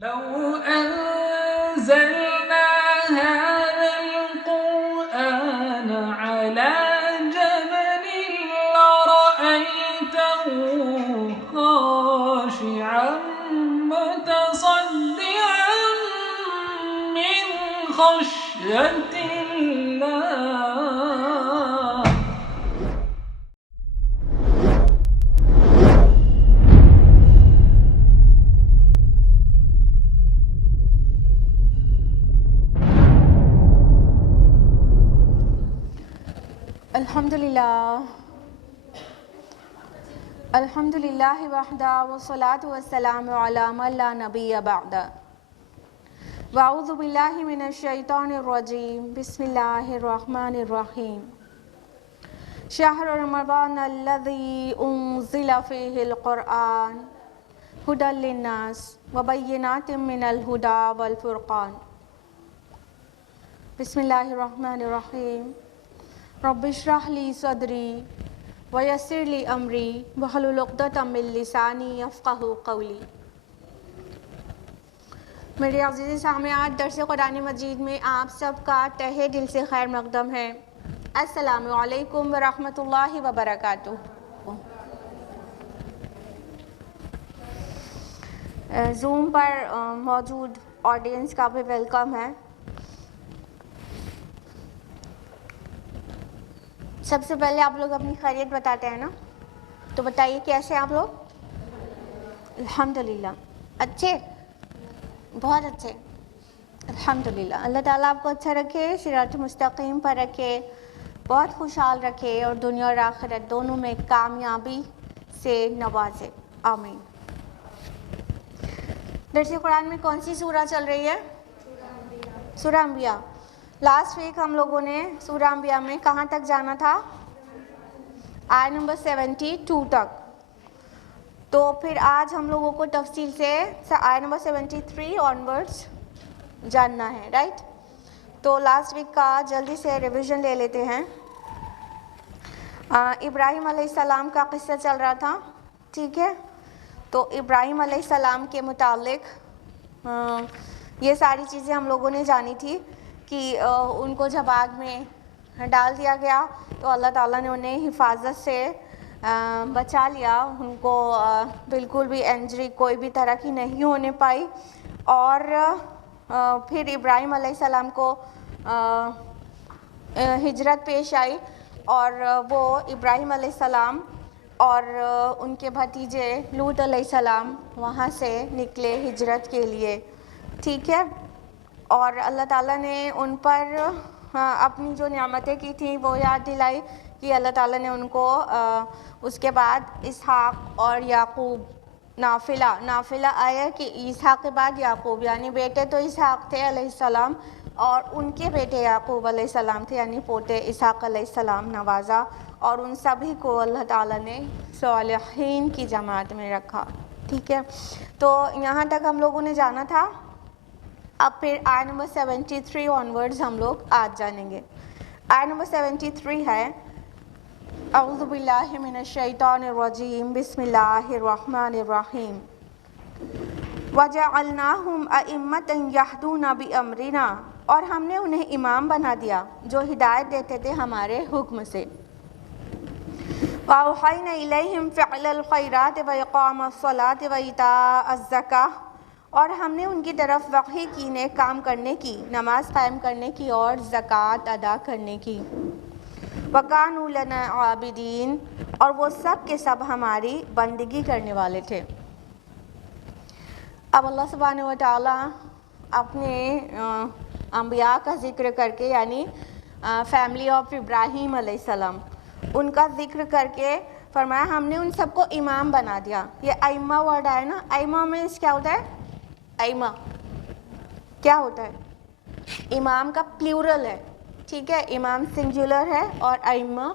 لو أنزلنا هذا القرآن على جبل لرأيته خاشعا متصدعا من خشية الله. الحمدللہ وحدہ والصلاة والسلام علی من لا نبی بعدہ واعوذ باللہ من الشیطان الرجیم بسم اللہ الرحمن الرحیم شہر رمضان الذی انزل فیہ القرآن ھدی للناس وبینات من الھدی والفرقان. بسم اللہ الرحمن الرحیم رب اشرح لی صدری ویسر لی امری واحلل عقدۃ من لسانی یفقہوا قولی. میرے عزیز سامعات، درس قرآن مجید میں آپ سب کا تہہ دل سے خیر مقدم ہے. السلام علیکم ورحمۃ اللہ وبرکاتہ. زوم پر موجود آڈینس کا بھی ویلکم ہے. سب سے پہلے آپ لوگ اپنی خیریت بتاتے ہیں نا، تو بتائیے کیسے آپ لوگ؟ الحمدللہ اچھے، بہت اچھے، الحمدللہ. اللہ تعالیٰ آپ کو اچھا رکھے، صراط مستقیم پر رکھے، بہت خوشحال رکھے اور دنیا اور آخرت دونوں میں کامیابی سے نوازے، آمین. درس قرآن میں کون سی سورہ چل رہی ہے؟ سورہ انبیاء. لاسٹ ویک ہم لوگوں نے سورہ انبیاء میں کہاں تک جانا تھا؟ آیت نمبر 72 تک. تو پھر آج ہم لوگوں کو تفصیل سے آیت نمبر 73 آنورڈز جاننا ہے، رائٹ؟ تو لاسٹ ویک کا جلدی سے ریویژن لے لیتے ہیں. ابراہیم علیہ السلام کا قصہ چل رہا تھا، ٹھیک ہے؟ تو ابراہیم علیہ السلام کے متعلق یہ ساری چیزیں ہم لوگوں نے جانی تھی کہ ان کو جب آگ میں ڈال دیا گیا تو اللہ تعالیٰ نے انہیں حفاظت سے بچا لیا، ان کو بالکل بھی انجری کوئی بھی طرح کی نہیں ہونے پائی. اور پھر ابراہیم علیہ السلام کو ہجرت پیش آئی اور وہ ابراہیم علیہ السلام اور ان کے بھتیجے لوط علیہ السلام وہاں سے نکلے ہجرت کے لیے، ٹھیک ہے؟ اور اللہ تعالیٰ نے ان پر اپنی جو نعمتیں کی تھیں وہ یاد دلائی کہ اللہ تعالیٰ نے ان کو اس کے بعد اسحاق اور یعقوب نافلہ آیا کہ عیسیٰ کے بعد یعقوب، یعنی بیٹے تو اسحاق تھے علیہ السلام اور ان کے بیٹے یعقوب علیہ السلام تھے، یعنی پوتے اسحاق علیہ السلام نوازا، اور ان سبھی کو اللہ تعالیٰ نے صالحین کی جماعت میں رکھا، ٹھیک ہے؟ تو یہاں تک ہم لوگوں نے جانا تھا. اب پھر آیت نمبر 73 آنورڈز ہم لوگ آج جانیں گے. آیت نمبر 73 ہے اعوذ باللہ من الشیطان الرجیم بسم اللہ الرحمن الرحیم وَجَعَلْنَاهُمْ أَئِمَّةً يَهْدُونَ بِأَمْرِنَا، اور ہم نے انہیں امام بنا دیا جو ہدایت دیتے تھے ہمارے حکم سے. وَأَوْحَيْنَا إِلَيْهِمْ فِعْلَ الْخَيْرَاتِ وَإِقَامَ الصَّلَاةِ وَإِيتَاءَ الزَّكَاةِ، اور ہم نے ان کی طرف وحی کی، نیک کام کرنے کی، نماز قائم کرنے کی اور زکوٰۃ ادا کرنے کی. وَكَانُوا لَنَا عَابِدِينَ، اور وہ سب کے سب ہماری بندگی کرنے والے تھے. اب اللہ سبحانہ و تعالیٰ اپنے انبیاء کا ذکر کر کے، یعنی فیملی آف ابراہیم علیہ السلام، ان کا ذکر کر کے فرمایا ہم نے ان سب کو امام بنا دیا. یہ ائمہ ورڈ آیا نا، ائمہ مینس کیا ہوتا ہے؟ ائمہ کیا ہوتا ہے؟ امام کا پلیورل ہے، ٹھیک ہے؟ امام سنگولر ہے اور ائمہ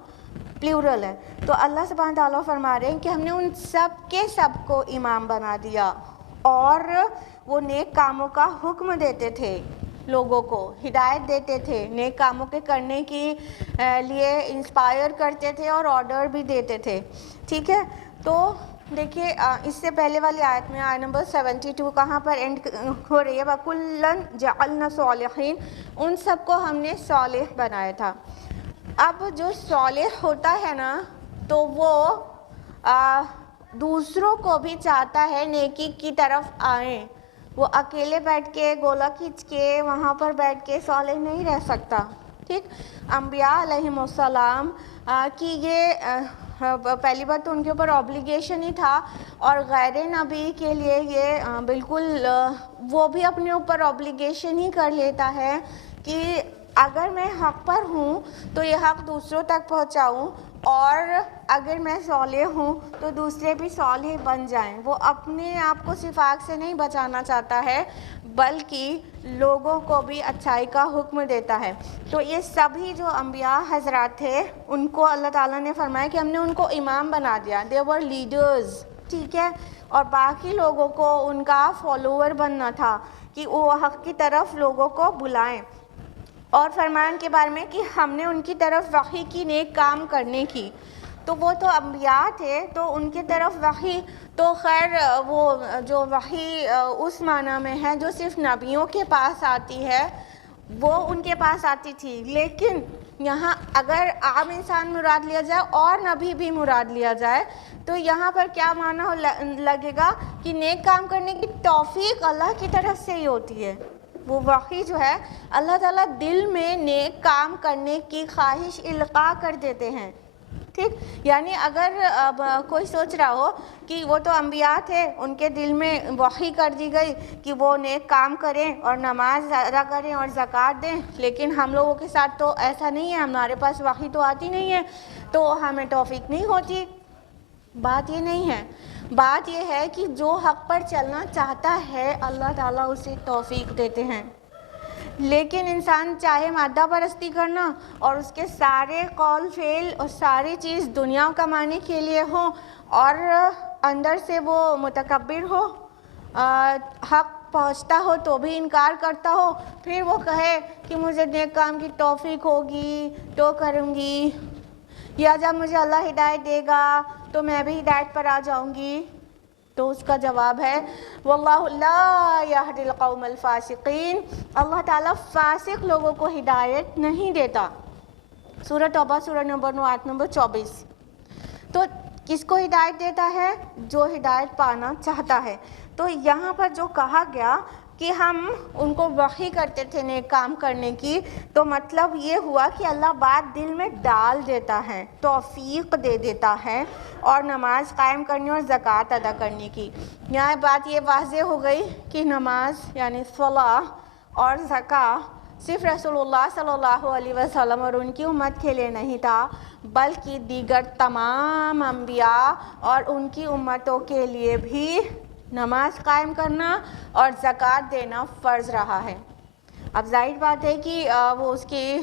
پلیورل ہے. تو اللہ سبحانہ تعالیٰ فرما رہے ہیں کہ ہم نے ان سب کے سب کو امام بنا دیا اور وہ نیک کاموں کا حکم دیتے تھے، لوگوں کو ہدایت دیتے تھے، نیک کاموں کے کرنے کی لیے انسپائر کرتے تھے اور آرڈر بھی دیتے تھے، ٹھیک ہے؟ تو دیکھیے اس سے پہلے والی آیت میں آیت نمبر 72 کہاں پر اینڈ ہو رہی ہے، وَكُلًّا جَعَلْنَا صَالِحِينَ، ان سب کو ہم نے صالح بنایا تھا۔ اب جو صالح ہوتا ہے نا تو وہ دوسروں کو بھی چاہتا ہے نیکی کی طرف آئیں، وہ اکیلے بیٹھ کے گولا کھینچ کے وہاں پر بیٹھ کے صالح نہیں رہ سکتا، ٹھیک۔ انبیاء علیہم السلام کی یہ پہلی بات تو ان کے اوپر اوبلیگیشن ہی تھا، اور غیر نبی کے لیے یہ بالکل وہ بھی اپنے اوپر اوبلیگیشن ہی کر لیتا ہے کہ اگر میں حق پر ہوں تو یہ حق دوسروں تک پہنچاؤں، اور اگر میں صالح ہوں تو دوسرے بھی صالح بن جائیں۔ وہ اپنے آپ کو صرف آگ سے نہیں بچانا چاہتا ہے بلکہ لوگوں کو بھی اچھائی کا حکم دیتا ہے۔ تو یہ سبھی جو انبیاء حضرات تھے ان کو اللہ تعالیٰ نے فرمایا کہ ہم نے ان کو امام بنا دیا، they were leaders، ٹھیک ہے، اور باقی لوگوں کو ان کا فالوور بننا تھا کہ وہ حق کی طرف لوگوں کو بلائیں۔ اور فرمان کے بارے میں کہ ہم نے ان کی طرف وحی کی نیک کام کرنے کی، تو وہ تو انبیاء تھے تو ان کی طرف وحی تو خیر وہ جو وحی اس معنی میں ہے جو صرف نبیوں کے پاس آتی ہے وہ ان کے پاس آتی تھی، لیکن یہاں اگر عام انسان مراد لیا جائے اور نبی بھی مراد لیا جائے تو یہاں پر کیا معنی لگے گا کہ نیک کام کرنے کی توفیق اللہ کی طرف سے ہی ہوتی ہے۔ وہ وحی جو ہے اللہ تعالیٰ دل میں نیک کام کرنے کی خواہش القاء کر دیتے ہیں، ٹھیک۔ یعنی اگر کوئی سوچ رہا ہو کہ وہ تو انبیاء تھے ان کے دل میں وحی کر دی گئی کہ وہ نیک کام کریں اور نماز ادا کریں اور زکوٰۃ دیں، لیکن ہم لوگوں کے ساتھ تو ایسا نہیں ہے، ہمارے پاس وحی تو آتی نہیں ہے تو ہمیں توفیق نہیں ہوتی۔ بات یہ نہیں ہے، بات یہ ہے کہ جو حق پر چلنا چاہتا ہے اللہ تعالیٰ اسے توفیق دیتے ہیں، لیکن انسان چاہے مادہ پرستی کرنا اور اس کے سارے قول فعل اور ساری چیز دنیا کمانے کے لیے ہو اور اندر سے وہ متکبر ہو، حق پہنچتا ہو تو بھی انکار کرتا ہو، پھر وہ کہے کہ مجھے نیک کام کی توفیق ہوگی تو کروں گی، یا جب مجھے اللہ ہدایت دے گا تو میں بھی ہدایت پر آ جاؤں گی، تو اس کا جواب ہے واللہ لا یہدی القوم الفاسقین، اللہ تعالیٰ فاسق لوگوں کو ہدایت نہیں دیتا۔ سورہ توبہ سورہ نمبر 9 آیت نمبر 24۔ تو کس کو ہدایت دیتا ہے؟ جو ہدایت پانا چاہتا ہے۔ تو یہاں پر جو کہا گیا کہ ہم ان کو وحی کرتے تھے نیک کام کرنے کی، تو مطلب یہ ہوا کہ اللہ بات دل میں ڈال دیتا ہے، توفیق دے دیتا ہے، اور نماز قائم کرنے اور زکوٰۃ ادا کرنے کی۔ یہاں بات یہ واضح ہو گئی کہ نماز یعنی صلاح اور زکوٰۃ صرف رسول اللہ صلی اللہ علیہ وسلم اور ان کی امت کے لیے نہیں تھا بلکہ دیگر تمام انبیاء اور ان کی امتوں کے لیے بھی نماز قائم کرنا اور زکوٰۃ دینا فرض رہا ہے۔ اب ظاہر بات ہے کہ وہ اس کی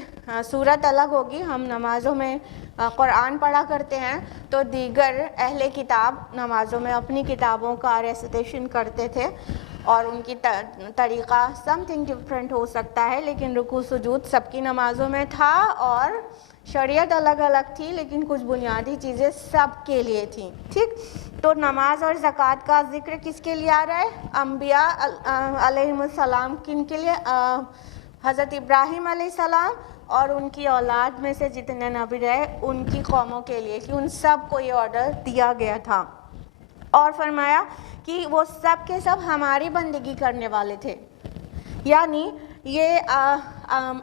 صورت الگ ہوگی، ہم نمازوں میں قرآن پڑھا کرتے ہیں تو دیگر اہل کتاب نمازوں میں اپنی کتابوں کا ریسیٹیشن کرتے تھے اور ان کی طریقہ سم تھنگ ڈفرینٹ ہو سکتا ہے، لیکن رکوع سجود سب کی نمازوں میں تھا اور شریعت الگ الگ تھی لیکن کچھ بنیادی چیزیں سب کے لیے تھیں، ٹھیک۔ تو نماز اور زکوٰۃ کا ذکر کس کے لیے آ رہا ہے؟ انبیاء علیہم السلام، کن کے لیے؟ حضرت ابراہیم علیہ السلام اور ان کی اولاد میں سے جتنے نبی رہے ان کی قوموں کے لیے، کہ ان سب کو یہ آرڈر دیا گیا تھا، اور فرمایا کہ وہ سب کے سب ہماری بندگی کرنے والے تھے۔ یعنی یہ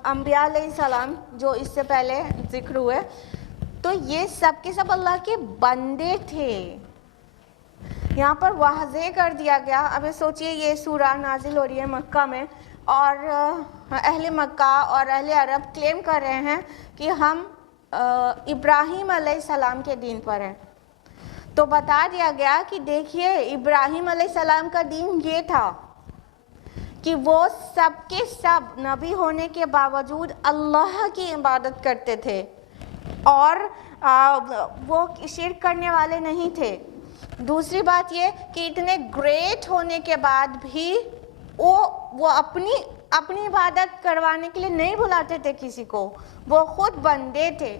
انبیاء علیہ السلام جو اس سے پہلے ذکر ہوئے تو یہ سب کے سب اللہ کے بندے تھے، یہاں پر واضح کر دیا گیا۔ اب سوچئے یہ سورہ نازل ہو رہی ہے مکہ میں اور اہل مکہ اور اہل عرب کلیم کر رہے ہیں کہ ہم ابراہیم علیہ السلام کے دین پر ہیں، تو بتا دیا گیا کہ دیکھیے ابراہیم علیہ السلام کا دین یہ تھا کہ وہ سب کے سب نبی ہونے کے باوجود اللہ کی عبادت کرتے تھے اور وہ شرک کرنے والے نہیں تھے۔ دوسری بات یہ کہ اتنے گریٹ ہونے کے بعد بھی وہ اپنی عبادت کروانے کے لیے نہیں بلاتے تھے کسی کو، وہ خود بندے تھے،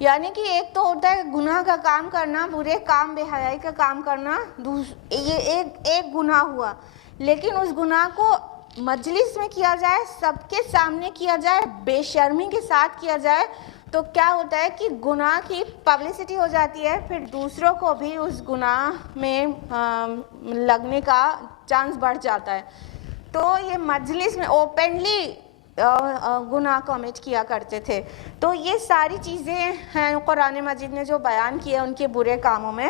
یعنی کہ ایک تو ہوتا ہے گناہ کا کام کرنا، برے کام، بے حیائی کا کام کرنا، یہ ایک گناہ ہوا، لیکن اس گناہ کو مجلس میں کیا جائے، سب کے سامنے کیا جائے، بے شرمی کے ساتھ کیا جائے، تو کیا ہوتا ہے کہ گناہ کی پبلسٹی ہو جاتی ہے، پھر دوسروں کو بھی اس گناہ میں لگنے کا چانس بڑھ جاتا ہے. تو یہ مجلس میں اوپنلی گناہ کمٹ کیا کرتے تھے. تو یہ ساری چیزیں ہیں قرآن مجید نے جو بیان کیا ان کے برے کاموں میں.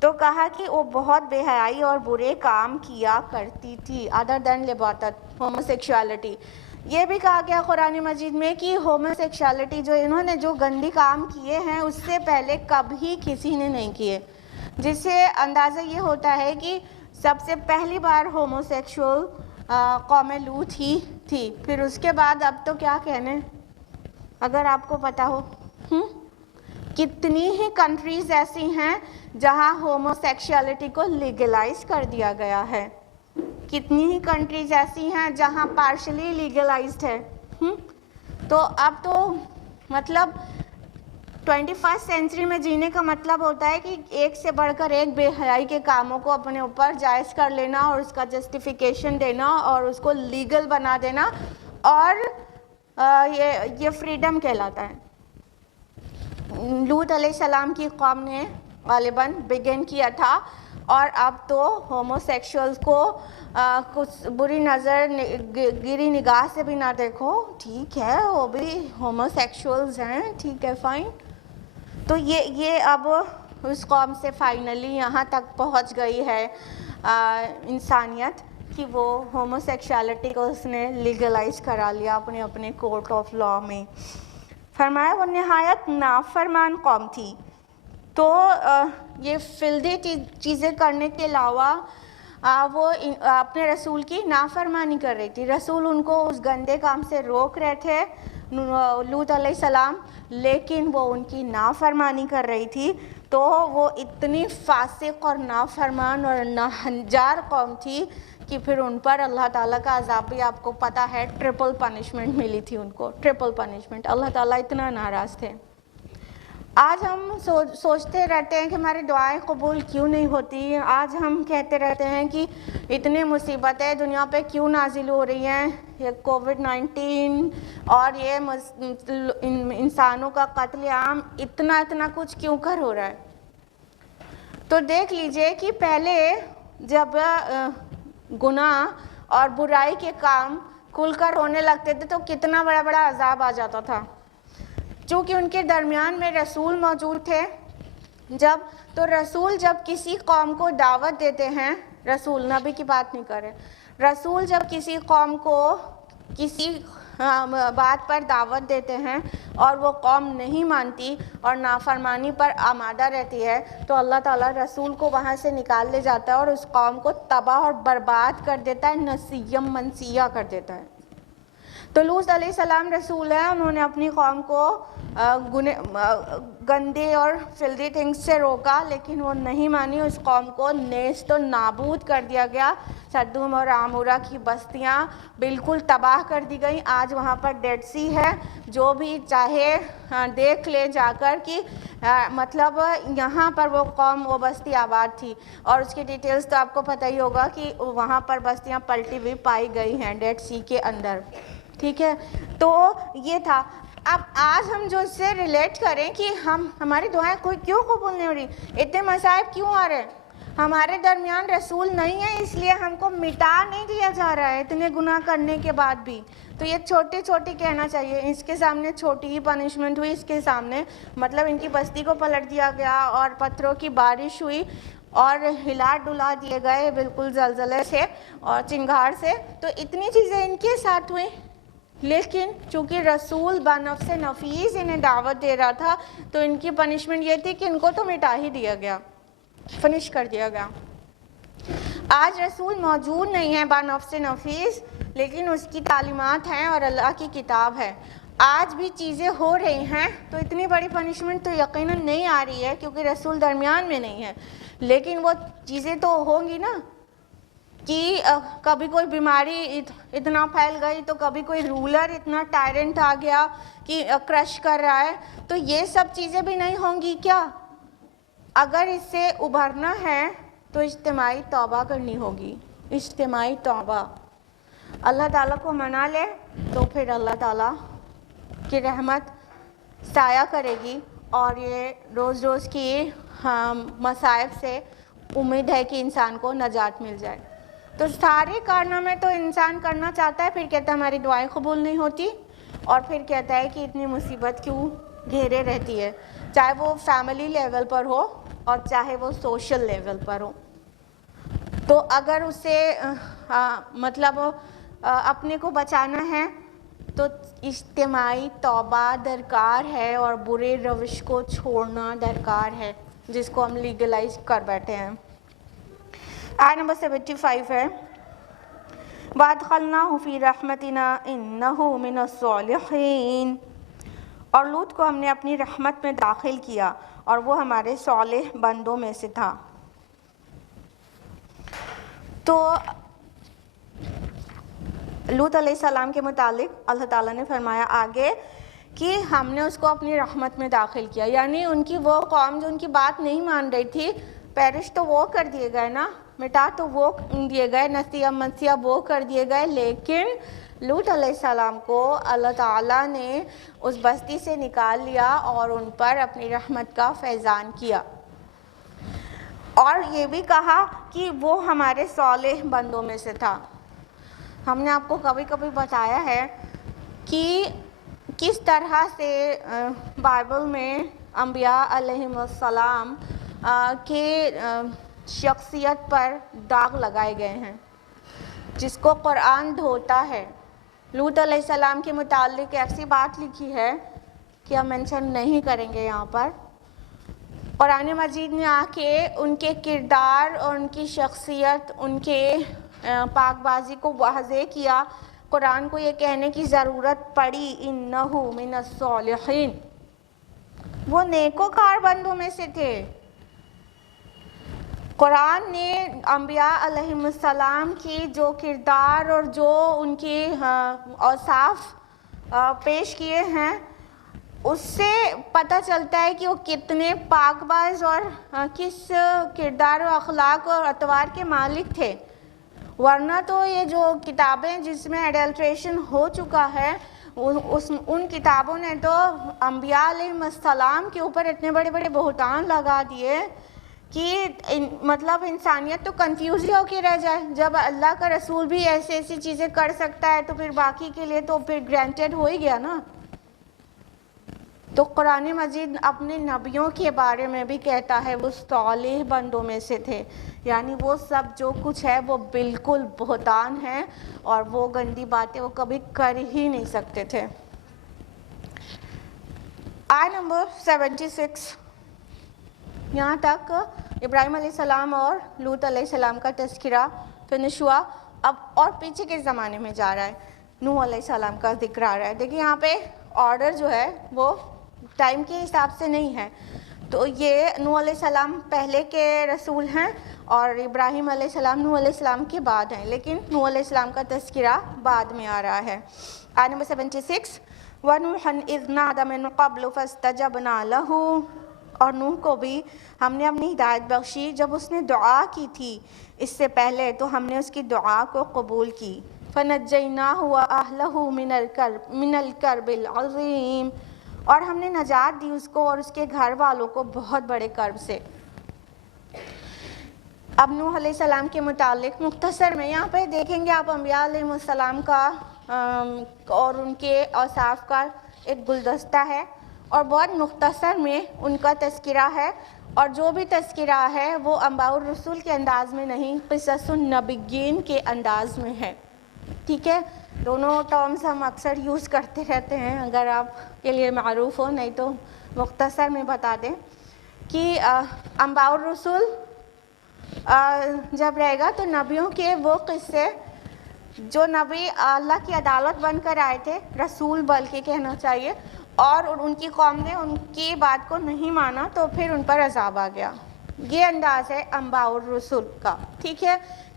تو کہا کہ وہ بہت بے حیائی اور برے کام کیا کرتی تھی ادر دین لباطت، ہوموسیکشوالٹی. یہ بھی کہا گیا قرآن مجید میں کہ ہوموسیکشوالٹی جو انہوں نے جو گندی کام کیے ہیں اس سے پہلے کبھی کسی نے نہیں کیے، جس سے اندازہ یہ ہوتا ہے کہ سب سے پہلی بار ہوموسیکشول قوم لوط ہی تھی. پھر اس کے بعد اب تو کیا کہنے، اگر آپ کو پتا ہو کتنی ہی کنٹریز ایسی ہیں جہاں ہوموسیکشوالٹی کو لیگلائز کر دیا گیا ہے، کتنی ہی کنٹریز ایسی ہیں جہاں پارشلی لیگلائزڈ ہے. تو اب تو مطلب 21 سینچری میں جینے کا مطلب ہوتا ہے کہ ایک سے بڑھ کر ایک بے حیائی کے کاموں کو اپنے اوپر جائز کر لینا اور اس کا جسٹیفیکیشن دینا اور اس کو لیگل بنا دینا، اور یہ فریڈم کہلاتا ہے. لوط علیہ السلام کی قوم نے غالباً بگن کیا تھا، اور اب تو ہوموسیکشولز کو کچھ بری نظر گری نگاہ سے بھی نہ دیکھو، ٹھیک ہے وہ بھی ہوموسیکشولز ہیں، ٹھیک ہے فائن. تو یہ اب اس قوم سے فائنلی یہاں تک پہنچ گئی ہے انسانیت کہ وہ ہوموسیکشوالٹی کو اس نے لیگلائز کرا لیا اپنے کورٹ آف لا میں. فرمایا وہ نہایت نافرمان قوم تھی. تو یہ فلدی چیزیں کرنے کے علاوہ وہ اپنے رسول کی نافرمانی کر رہی تھی. رسول ان کو اس گندے کام سے روک رہے تھے لوط علیہ السلام، لیکن وہ ان کی نافرمانی کر رہی تھی. تو وہ اتنی فاسق اور نافرمان اور ناہنجار قوم تھی کہ پھر ان پر اللہ تعالیٰ کا عذاب بھی آپ کو پتہ ہے، ٹرپل پنشمنٹ ملی تھی ان کو، ٹرپل پنشمنٹ. اللہ تعالیٰ اتنا ناراض تھے. آج ہم سوچتے رہتے ہیں کہ ہماری دعائیں قبول کیوں نہیں ہوتی. آج ہم کہتے رہتے ہیں کہ اتنی مصیبتیں دنیا پہ کیوں نازل ہو رہی ہیں، یہ کووڈ-19 اور یہ انسانوں کا قتل عام اتنا کچھ کیوں کر ہو رہا ہے. تو دیکھ لیجئے کہ پہلے جب گناہ اور برائی کے کام کھل کر ہونے لگتے تھے تو کتنا بڑا عذاب آ جاتا تھا. چونکہ ان کے درمیان میں رسول موجود تھے، تو رسول جب کسی قوم کو دعوت دیتے ہیں، رسول نبی کی بات نہیں کر رہے، رسول جب کسی قوم کو کسی بات پر دعوت دیتے ہیں اور وہ قوم نہیں مانتی اور نافرمانی پر آمادہ رہتی ہے، تو اللہ تعالیٰ رسول کو وہاں سے نکال لے جاتا ہے اور اس قوم کو تباہ اور برباد کر دیتا ہے، نسیم منسیہ کر دیتا ہے. تو لوط علیہ السلام رسول ہیں، انہوں نے اپنی قوم کو گندے اور فلدی تھنگس سے روکا، لیکن وہ نہیں مانی. اس قوم کو نیست و نابود کر دیا گیا. سدوم اور عمورہ کی بستیاں بالکل تباہ کر دی گئیں. آج وہاں پر ڈیڈ سی ہے، جو بھی چاہے دیکھ لے جا کر کہ مطلب یہاں پر وہ قوم، وہ بستی آباد تھی. اور اس کی ڈیٹیلز تو آپ کو پتہ ہی ہوگا کہ وہاں پر بستیاں پلٹی ہوئی پائی گئی ہیں ڈیڈ سی کے اندر. ٹھیک ہے، تو یہ تھا. اب آج ہم جو اس سے ریلیٹ کریں کہ ہماری دعائیں کوئی کیوں قبول نہیں ہو رہی، اتنے مصائب کیوں آ رہے ہیں. ہمارے درمیان رسول نہیں ہے، اس لیے ہم کو مٹا نہیں دیا جا رہا ہے اتنے گناہ کرنے کے بعد بھی. تو یہ چھوٹی کہنا چاہیے. اس کے سامنے چھوٹی ہی پنشمنٹ ہوئی، اس کے سامنے مطلب ان کی بستی کو پلٹ دیا گیا اور پتھروں کی بارش ہوئی اور ہلا ڈلا دیے گئے بالکل زلزلے سے اور چنگھاڑ سے. تو اتنی چیزیں ان کے ساتھ ہوئیں، لیکن چونکہ رسول بنفس نفیس انہیں دعوت دے رہا تھا تو ان کی پنشمنٹ یہ تھی کہ ان کو تو مٹا ہی دیا گیا، فنش کر دیا گیا. آج رسول موجود نہیں ہے بنفس نفیس، لیکن اس کی تعلیمات ہیں اور اللہ کی کتاب ہے. آج بھی چیزیں ہو رہی ہیں تو اتنی بڑی پنشمنٹ تو یقیناً نہیں آ رہی ہے کیونکہ رسول درمیان میں نہیں ہے، لیکن وہ چیزیں تو ہوں گی نا. کہ کبھی کوئی بیماری اتنا پھیل گئی تو کبھی کوئی رولر اتنا ٹائرنٹ آ گیا کہ کرش کر رہا ہے، تو یہ سب چیزیں بھی نہیں ہوں گی کیا؟ اگر اس سے ابھرنا ہے تو اجتماعی توبہ کرنی ہوگی، اجتماعی توبہ. اللہ تعالیٰ کو منا لے تو پھر اللہ تعالیٰ کی رحمت سایہ کرے گی، اور یہ روز روز کی مصائب سے امید ہے کہ انسان کو نجات مل جائے. تو سارے کارنامے تو انسان کرنا چاہتا ہے، پھر کہتا ہے ہماری دعائیں قبول نہیں ہوتی، اور پھر کہتا ہے کہ اتنی مصیبت کیوں گھیرے رہتی ہے، چاہے وہ فیملی لیول پر ہو اور چاہے وہ سوشل لیول پر ہو. تو اگر اسے مطلب اپنے کو بچانا ہے تو اجتماعی توبہ درکار ہے، اور برے روش کو چھوڑنا درکار ہے جس کو ہم لیگلائز کر بیٹھے ہیں. آیت نمبر 75 ہے وَأَدْخَلْنَاهُ فِي رَحْمَتِنَا إِنَّهُ مِنَ الصَّالِحِينَ، اور لوط کو ہم نے اپنی رحمت میں داخل کیا اور وہ ہمارے صالح بندوں میں سے تھا. تو لوط علیہ السلام کے متعلق اللہ تعالیٰ نے فرمایا آگے کہ ہم نے اس کو اپنی رحمت میں داخل کیا، یعنی ان کی وہ قوم جو ان کی بات نہیں مان رہی تھی، پیرش تو وہ کر دیے گئے نا، مٹا تو وہ دیے گئے، نسیہ منسیہ وہ کر دیے گئے، لیکن لوط علیہ السلام کو اللہ تعالیٰ نے اس بستی سے نکال لیا اور ان پر اپنی رحمت کا فیضان کیا، اور یہ بھی کہا کہ وہ ہمارے صالح بندوں میں سے تھا. ہم نے آپ کو کبھی کبھی بتایا ہے کہ کس طرح سے بائبل میں انبیاء علیہم السلام کے شخصیت پر داغ لگائے گئے ہیں، جس کو قرآن دھوتا ہے. لوط علیہ السلام کے متعلق ایسی بات لکھی ہے کہ ہم مینشن نہیں کریں گے یہاں پر. قرآن مجید نے آ کے ان کے کردار اور ان کی شخصیت، ان کے پاک بازی کو واضح کیا. قرآن کو یہ کہنے کی ضرورت پڑی انہو من الصالحین، وہ نیکوکار بندوں میں سے تھے. قرآن نے انبیاء علیہم السلام کی جو کردار اور جو ان کی اوصاف پیش کیے ہیں، اس سے پتہ چلتا ہے کہ وہ کتنے پاک باز اور کس کردار و اخلاق اور اطوار کے مالک تھے. ورنہ تو یہ جو کتابیں جس میں ایڈلٹریشن ہو چکا ہے، ان کتابوں نے تو انبیاء علیہ السلام کے اوپر اتنے بڑے بڑے بہتان لگا دیے کہ مطلب انسانیت تو کنفیوز ہی ہو کے رہ جائے. جب اللہ کا رسول بھی ایسی چیزیں کر سکتا ہے تو پھر باقی کے لیے تو پھر گرانٹیڈ ہو ہی گیا نا. تو قرآن مجید اپنے نبیوں کے بارے میں بھی کہتا ہے وہ صالح بندوں میں سے تھے، یعنی وہ سب جو کچھ ہے وہ بالکل بہتان ہے، اور وہ گندی باتیں وہ کبھی کر ہی نہیں سکتے تھے. آیت نمبر 76، یہاں تک ابراہیم علیہ السلام اور لوط علیہ السلام کا تذکرہ فنش ہوا. اب اور پیچھے کے زمانے میں جا رہا ہے، نوح علیہ السلام کا ذکر آ رہا ہے. دیکھیں یہاں پہ آرڈر جو ہے وہ ٹائم کے حساب سے نہیں ہے. تو یہ نوح علیہ السلام پہلے کے رسول ہیں اور ابراہیم علیہ السلام نوح علیہ السلام کے بعد ہیں، لیکن نوح علیہ السلام کا تذکرہ بعد میں آ رہا ہے. آیت نمبر 76 وَنُوحًا إِذْ نَادَى مِن قَبْلُ فَاسْتَجَبْنَا لَهُ، اور نوح کو بھی ہم نے اپنی ہدایت بخشی جب اس نے دعا کی تھی اس سے پہلے، تو ہم نے اس کی دعا کو قبول کی. فَنَجَّيْنَاهُ وَأَهْلَهُ مِنَ الْكَرْبِ الْعَظِيمِ، اور ہم نے نجات دی اس کو اور اس کے گھر والوں کو بہت بڑے کرب سے. اب نوح علیہ السلام کے متعلق مختصر میں یہاں پہ دیکھیں گے آپ انبیاء علیہ السلام کا اور ان کے اوصاف کا ایک گلدستہ ہے، اور بہت مختصر میں ان کا تذکرہ ہے، اور جو بھی تذکرہ ہے وہ انباء الرسول کے انداز میں نہیں، قصص النبیین کے انداز میں ہے. ٹھیک ہے، دونوں ٹرمز ہم اکثر یوز کرتے رہتے ہیں، اگر آپ کے لیے معروف ہو، نہیں تو مختصر میں بتا دیں کہ انباء الرسول جب رہے گا تو نبیوں کے وہ قصے جو نبی اللہ کی عدالت بن کر آئے تھے، رسول بلکہ کہنا چاہیے، اور ان کی قوم نے ان کی بات کو نہیں مانا تو پھر ان پر عذاب آ گیا. یہ انداز ہے انباء الرسول کا. ٹھیک ہے،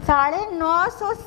950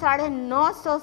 950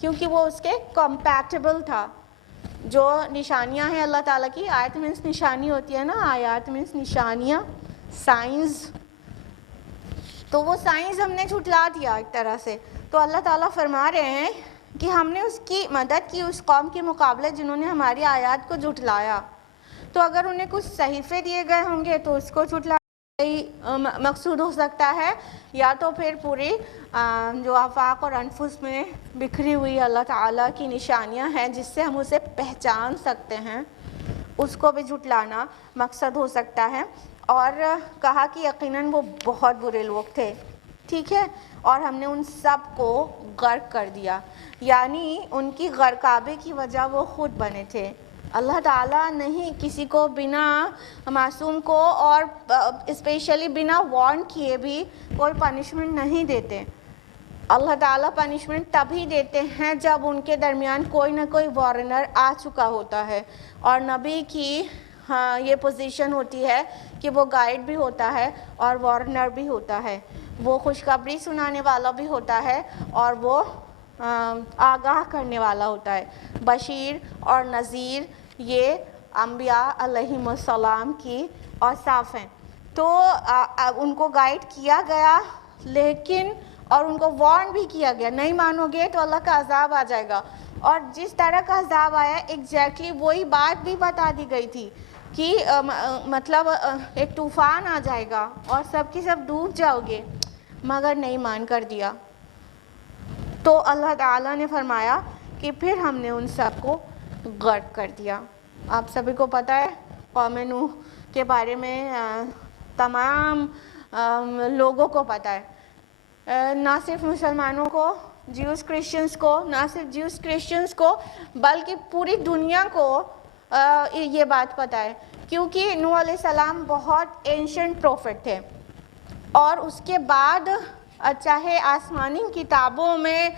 کیونکہ وہ اس کے کمپیٹیبل تھا. جو نشانیاں ہیں اللہ تعالیٰ کی، آیت مینس نشانی ہوتی ہے نا، آیات مینس نشانیاں، سائنس، تو وہ سائنس ہم نے جھٹلا دیا ایک طرح سے. تو اللہ تعالیٰ فرما رہے ہیں کہ ہم نے اس کی مدد کی اس قوم کے مقابلے جنہوں نے ہماری آیات کو جھٹلایا. تو اگر انہیں کچھ صحیفے دیے گئے ہوں گے تو اس کو جھٹلا مقصود ہو سکتا ہے، یا تو پھر پوری جو آفاق اور انفس میں بکھری ہوئی اللہ تعالیٰ کی نشانیاں ہیں جس سے ہم اسے پہچان سکتے ہیں، اس کو بھی جھٹلانا مقصد ہو سکتا ہے. اور کہا کہ یقیناً وہ بہت برے لوگ تھے، ٹھیک ہے، اور ہم نے ان سب کو غرق کر دیا. یعنی ان کی غرقابی کی وجہ وہ خود بنے تھے. اللہ تعالیٰ نہیں کسی کو بنا معصوم کو اور اسپیشلی بنا وارن کیے بھی کوئی پنشمنٹ نہیں دیتے. اللہ تعالیٰ پنشمنٹ تبھی دیتے ہیں جب ان کے درمیان کوئی نہ کوئی وارنر آ چکا ہوتا ہے. اور نبی کی یہ پوزیشن ہوتی ہے کہ وہ گائیڈ بھی ہوتا ہے اور وارنر بھی ہوتا ہے، وہ خوشخبری سنانے والا بھی ہوتا ہے اور وہ آگاہ کرنے والا ہوتا ہے. بشیر اور نذیر یہ انبیاء علیہم السلام کی اوصاف ہیں. تو ان کو گائیڈ کیا گیا لیکن اور ان کو وارن بھی کیا گیا، نہیں مانو گے تو اللہ کا عذاب آ جائے گا. اور جس طرح کا عذاب آیا ایگزیکٹلی وہی بات بھی بتا دی گئی تھی کہ مطلب ایک طوفان آ جائے گا اور سب کی سب ڈوب جاؤ گے، مگر نہیں مان کر دیا. تو اللہ تعالیٰ نے فرمایا کہ پھر ہم نے ان سب کو غرق کر دیا. آپ سبھی کو پتہ ہے قوم نوح کے بارے میں تمام لوگوں کو پتہ ہے، نہ صرف مسلمانوں کو، جیوز کرسچنز کو، نہ صرف جیوز کرسچنز کو بلکہ پوری دنیا کو یہ بات پتہ ہے. کیونکہ نوح علیہ السلام بہت اینشنٹ پروفٹ تھے، اور اس کے بعد چاہے آسمانی کتابوں میں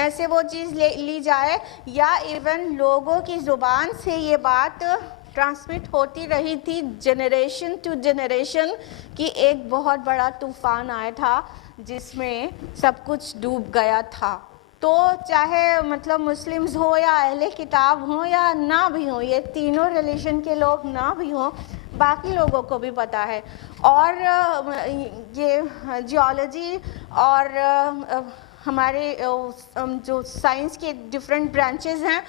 ایسے وہ چیز لی جائے یا ایون لوگوں کی زبان سے یہ بات ٹرانسمٹ ہوتی رہی تھی جنریشن ٹو جنریشن کہ ایک بہت بڑا طوفان آیا تھا جس میں سب کچھ ڈوب گیا تھا. تو چاہے مطلب مسلمز ہو یا اہل کتاب ہوں یا نہ بھی ہوں، یہ تینوں ریلیشن کے لوگ نہ بھی ہوں، باقی لوگوں کو بھی پتہ ہے. اور یہ جیولوجی اور ہمارے جو سائنس کے ڈفرینٹ برانچز ہیں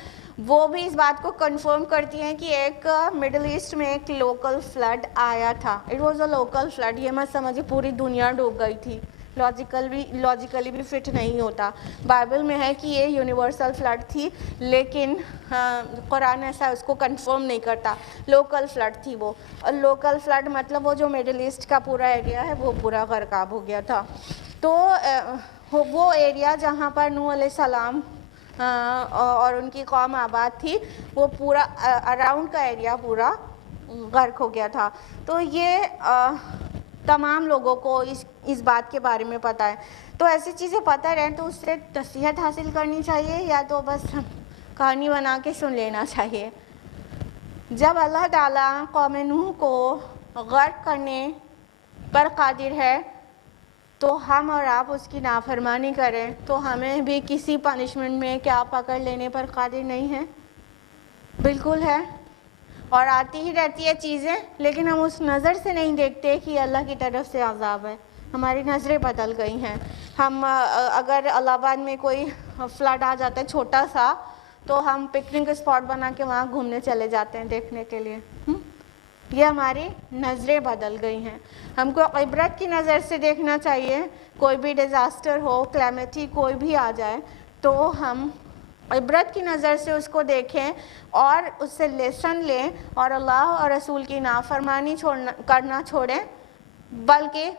وہ بھی اس بات کو کنفرم کرتی ہیں کہ ایک مڈل ایسٹ میں ایک لوکل فلڈ آیا تھا. It was a local flood. یہ مت سمجھے پوری دنیا ڈوب گئی تھی، لاجیکلی بھی فٹ نہیں ہوتا. بائبل میں ہے کہ یہ یونیورسل فلڈ تھی لیکن قرآن ایسا اس کو کنفرم نہیں کرتا. لوکل فلڈ تھی وہ، اور لوکل فلڈ مطلب وہ جو مڈل ایسٹ کا پورا ایریا ہے وہ پورا غرقاب ہو گیا تھا. تو وہ ایریا جہاں پر نوح علیہ السلام اور ان کی قوم آباد تھی وہ پورا اراؤنڈ کا ایریا پورا غرق ہو گیا تھا. تو یہ تمام لوگوں کو اس بات کے بارے میں پتہ ہے. تو ایسی چیزیں پتہ رہیں تو اس سے نصیحت حاصل کرنی چاہیے یا تو بس کہانی بنا کے سن لینا چاہیے. جب اللہ تعالیٰ قوم نوح کو غرق کرنے پر قادر ہے تو ہم اور آپ اس کی نافرمانی کریں تو ہمیں بھی کسی پنشمنٹ میں کیا پکڑ لینے پر قادر نہیں ہے؟ بالکل ہے. اور آتی ہی رہتی ہے چیزیں لیکن ہم اس نظر سے نہیں دیکھتے کہ اللہ کی طرف سے عذاب ہے. ہماری نظریں بدل گئی ہیں. ہم اگر الہ آباد میں کوئی فلڈ آ جاتا ہے چھوٹا سا تو ہم پکنک اسپاٹ بنا کے وہاں گھومنے چلے جاتے ہیں دیکھنے کے لیے. یہ ہماری نظریں بدل گئی ہیں. ہم کو عبرت کی نظر سے دیکھنا چاہیے. کوئی بھی ڈیزاسٹر ہو، کلیمٹی کوئی بھی آ جائے تو ہم عبرت کی نظر سے اس کو دیکھیں اور اس سے لیسن لیں اور اللہ اور رسول کی نافرمانی کرنا چھوڑیں. بلکہ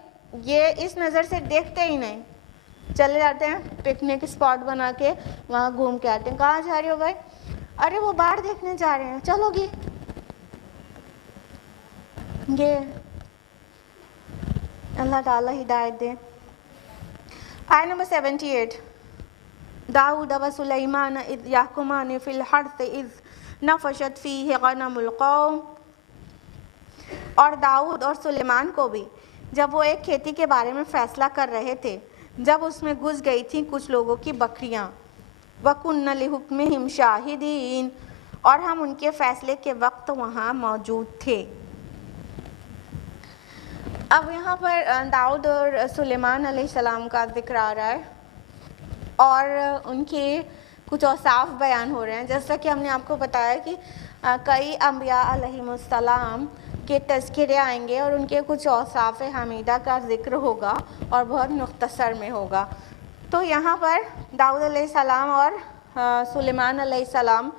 یہ اس نظر سے دیکھتے ہی نہیں، چلے جاتے ہیں پکنک اسپاٹ بنا کے وہاں گھوم کے آتے ہیں. کہاں جا رہے ہو بھائی؟ ارے وہ باڑھ دیکھنے جا رہے ہیں. چلو گی. یہ اللہ تعالیٰ ہدایت دے. آیت نمبر 78. داؤد و سلیمان اذ یحکمان فی الحرث اذ نفشت فیہ غنم القوم. اور داؤد اور سلیمان کو بھی جب وہ ایک کھیتی کے بارے میں فیصلہ کر رہے تھے جب اس میں گھس گئی تھیں کچھ لوگوں کی بکریاں. وَكُنَّ لِحُكْمِهِمْ شَاهِدِينَ، اور ہم ان کے فیصلے کے وقت وہاں موجود تھے۔ اب یہاں پر داؤد اور سلیمان علیہ السلام کا ذکر آ رہا ہے اور ان کے کچھ اوصاف بیان ہو رہے ہیں۔ جیسا کہ ہم نے آپ کو بتایا کہ کئی انبیاء علیہم السلام کے تذکرے آئیں گے اور ان کے کچھ اوصاف حمیدہ کا ذکر ہوگا اور بہت مختصر میں ہوگا۔ تو یہاں پر داؤد علیہ السلام اور سلیمان علیہ السلام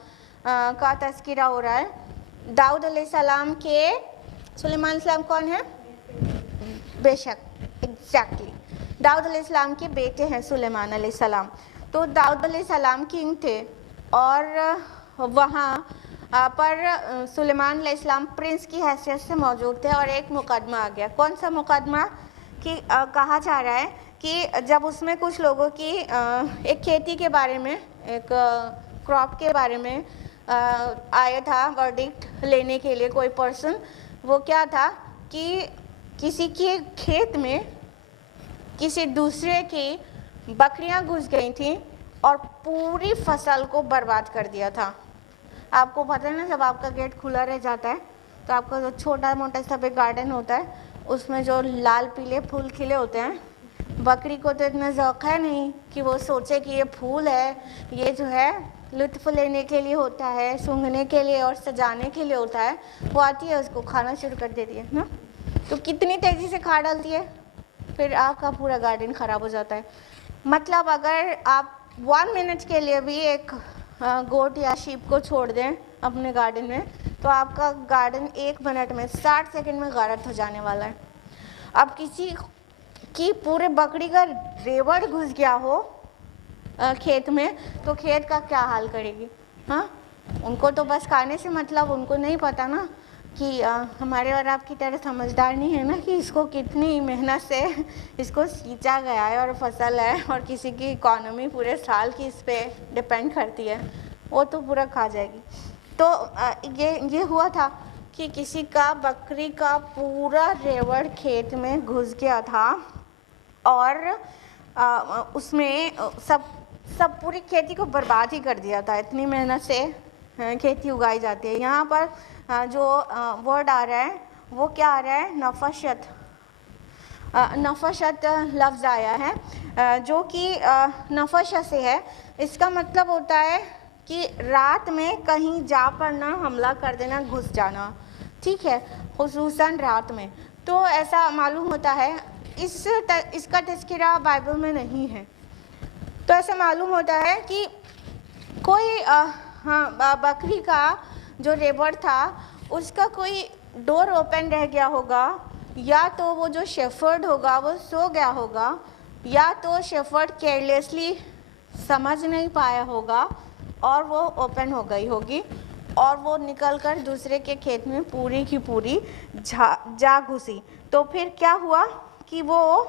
کا تذکرہ ہو رہا ہے۔ داؤد علیہ السلام کے، سلیمان علیہ السلام کون ہے؟ بے شک، ایگزیکٹلی، داؤد علیہ السلام کے بیٹے ہیں سلیمان علیہ السلام۔ تو داؤد علیہ السلام کنگ تھے اور وہاں پر سلیمان علیہ السلام پرنس کی حیثیت سے موجود تھے اور ایک مقدمہ آ گیا۔ کون سا مقدمہ؟ کہ کہا جا رہا ہے کہ جب اس میں کچھ لوگوں کی ایک کھیتی کے بارے میں، ایک کراپ کے بارے میں آیا تھا ورڈکٹ لینے کے لیے کوئی پرسن، وہ کیا تھا کہ کسی کے کھیت میں کسی دوسرے کی بکریاں گھس گئی تھیں اور پوری فصل کو برباد کر دیا تھا۔ آپ کو پتہ ہے نا، جب آپ کا گیٹ کھلا رہ جاتا ہے تو آپ کا جو چھوٹا موٹا سا بھی گارڈن ہوتا ہے اس میں جو لال پیلے پھول کھلے ہوتے ہیں، بکری کو تو اتنا ذوق ہے نہیں کہ وہ سوچے کہ یہ پھول ہے، یہ جو ہے لطف لینے کے لیے ہوتا ہے، سونگھنے کے لیے اور سجانے کے لیے ہوتا ہے، وہ آتی ہے اس کو کھانا شروع کر دیتی ہے نا، تو کتنی تیزی سے کھا ڈالتی ہے، پھر آپ کا پورا گارڈن خراب ہو جاتا ہے۔ مطلب اگر آپ 1 منٹ کے لیے بھی ایک گوٹ یا شیپ کو چھوڑ دیں اپنے گارڈن میں تو آپ کا گارڈن 1 منٹ میں 60 سیکنڈ میں غارت ہو جانے والا ہے۔ اب کسی کی پورے بکری کا ریوڑ گھس گیا ہو کھیت میں تو کھیت کا کیا حال کرے گی؟ ہاں، ان کو تو بس کھانے سے مطلب، ان کو نہیں پتا نا کہ ہمارے اور آپ کی طرح سمجھدار نہیں ہے نا کہ اس کو کتنی محنت سے اس کو سینچا گیا ہے اور فصل ہے اور کسی کی اکانومی پورے سال کی اس پہ ڈپینڈ کرتی ہے، وہ تو پورا کھا جائے گی۔ تو یہ ہوا تھا کہ کسی کا بکری کا پورا ریوڑ کھیت میں گھس گیا تھا اور اس میں سب پوری کھیتی کو برباد ہی کر دیا تھا۔ اتنی محنت سے کھیتی اگائی جاتی ہے۔ یہاں پر جو ورڈ آ رہا ہے وہ کیا آ رہا ہے؟ نفشت، نفشت لفظ آیا ہے جو کہ نفشت سے ہے۔ اس کا مطلب ہوتا ہے کہ رات میں کہیں جا پڑنا، حملہ کر دینا، گھس جانا، ٹھیک ہے، خصوصاً رات میں۔ تو ایسا معلوم ہوتا ہے، اس کا تذکرہ بائبل میں نہیں ہے، تو ایسا معلوم ہوتا ہے کہ کوئی بکری کا جو ریوڑ تھا اس کا کوئی ڈور اوپن رہ گیا ہوگا، یا تو وہ جو شیفرڈ ہوگا وہ سو گیا ہوگا، یا تو شیفرڈ کیئرلیسلی سمجھ نہیں پایا ہوگا اور وہ اوپن ہو گئی ہوگی اور وہ نکل کر دوسرے کے کھیت میں پوری کی پوری جا گھسی۔ تو پھر کیا ہوا کہ وہ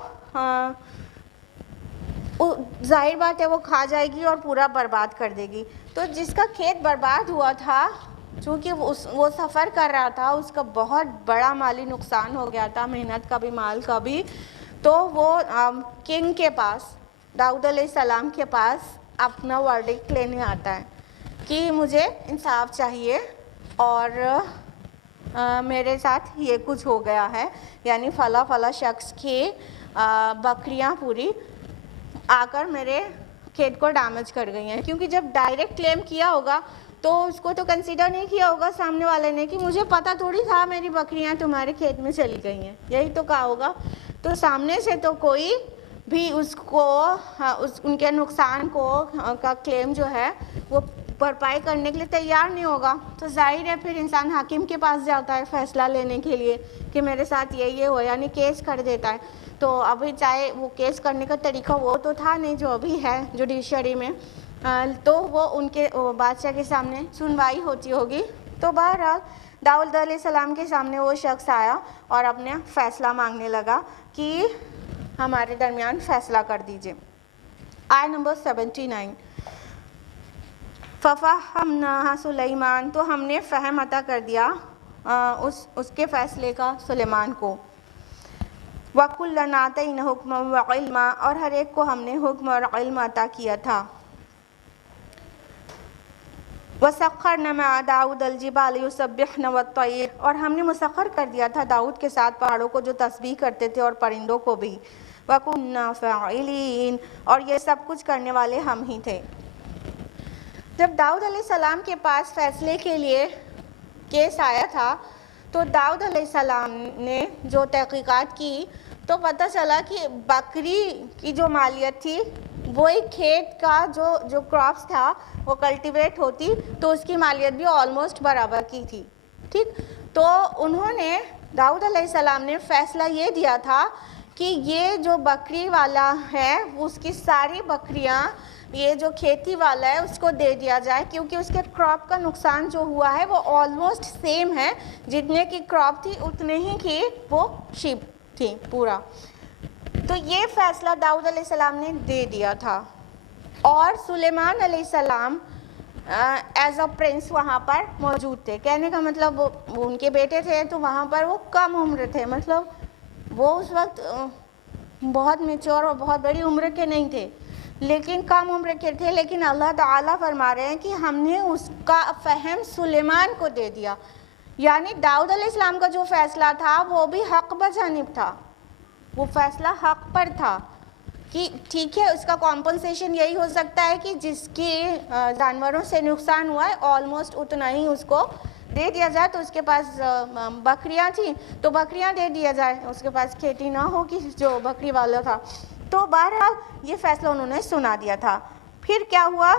ظاہر بات ہے وہ کھا جائے گی اور پورا برباد کر دے گی۔ تو جس کا کھیت برباد ہوا تھا، چونکہ وہ سفر کر رہا تھا، اس کا بہت بڑا مالی نقصان ہو گیا تھا، محنت کا بھی مال کا بھی، تو وہ کنگ کے پاس، داؤد علیہ السلام کے پاس اپنا ورڈکٹ لینے آتا ہے کہ مجھے انصاف چاہیے اور میرے ساتھ یہ کچھ ہو گیا ہے، یعنی فلاں فلاں شخص کی بکریاں پوری آ کر میرے کھیت کو ڈیمیج کر گئی ہیں۔ کیونکہ جب ڈائریکٹ کلیم کیا ہوگا تو اس کو تو کنسیڈر نہیں کیا ہوگا سامنے والے نے کہ مجھے پتہ تھوڑی تھا میری بکریاں تمہارے کھیت میں چلی گئی ہیں، یہی تو کہا ہوگا۔ تو سامنے سے تو کوئی بھی اس کو ان کے نقصان کو کا کلیم جو ہے وہ بھرپائی کرنے کے لیے تیار نہیں ہوگا، تو ظاہر ہے پھر انسان حاکم کے پاس جاتا ہے فیصلہ لینے کے لیے کہ میرے ساتھ یہ ہو، یعنی کیس کر دیتا ہے۔ تو ابھی چاہے وہ کیس کرنے کا طریقہ وہ تو تھا نہیں جو ابھی ہے جوڈیشری میں، تو وہ ان کے بادشاہ کے سامنے سنوائی ہوتی ہوگی۔ تو بہرحال داؤد علیہ السلام کے سامنے وہ شخص آیا اور اپنے فیصلہ مانگنے لگا کہ ہمارے درمیان فیصلہ کر دیجئے۔ آیت نمبر 79، فَفَهَّمْنَاهَا سُلَيْمَانَ، تو ہم نے فہم عطا کر دیا اس کے فیصلے کا سلیمان کو۔ وَكُلًّا آتَيْنَا حُکْمًا وَعِلْمًا، اور ہر ایک کو ہم نے حکم اور علم عطا کیا تھا۔ وَسَخَّرْنَا مَعَ دَاوُدَ الْجِبَالَ يُسَبِّحْنَ وَالطَّيْرَ، اور ہم نے مسخر کر دیا تھا داؤد کے ساتھ پہاڑوں کو جو تسبیح کرتے تھے اور پرندوں کو بھی، وَكُنَّا فَاعِلِينَ، اور یہ سب کچھ کرنے والے ہم ہی تھے۔ جب داؤد علیہ السلام کے پاس فیصلے کے لیے کیس آیا تھا تو داؤد علیہ السلام نے جو تحقیقات کی تو پتہ چلا کہ بکری کی جو مالیت تھی وہی کھیت کا جو کراپس تھا وہ کلٹیویٹ ہوتی تو اس کی مالیت بھی آلموسٹ برابر کی تھی، ٹھیک۔ تو انہوں نے داؤد علیہ السلام نے فیصلہ یہ دیا تھا کہ یہ جو بکری والا ہے اس کی ساری بکریاں یہ جو کھیتی والا ہے اس کو دے دیا جائے، کیونکہ اس کے کراپ کا نقصان جو ہوا ہے وہ آلموسٹ سیم ہے، جتنے کی کراپ تھی اتنے ہی کی وہ شیپ تھی پورا۔ تو یہ فیصلہ داؤد علیہ السلام نے دے دیا تھا، اور سلیمان علیہ السلام ایز اے پرنس وہاں پر موجود تھے۔ کہنے کا مطلب وہ ان کے بیٹے تھے تو وہاں پر وہ کم عمر تھے، مطلب وہ اس وقت بہت میچور اور بہت بڑی عمر کے نہیں تھے، لیکن کم عمر کے تھے، لیکن اللہ تعالیٰ فرما رہے ہیں کہ ہم نے اس کا فہم سلیمان کو دے دیا، یعنی داؤد علیہ السلام کا جو فیصلہ تھا وہ بھی حق بجانب تھا، وہ فیصلہ حق پر تھا کہ ٹھیک ہے اس کا کمپنسیشن یہی ہو سکتا ہے کہ جس کی جانوروں سے نقصان ہوا ہے آلموسٹ اتنا ہی اس کو دے دیا جائے، تو اس کے پاس بکریاں تھیں تو بکریاں دے دیا جائے، اس کے پاس کھیتی نہ ہو کہ جو بکری والا تھا۔ تو بہرحال یہ فیصلہ انہوں نے سنا دیا تھا۔ پھر کیا ہوا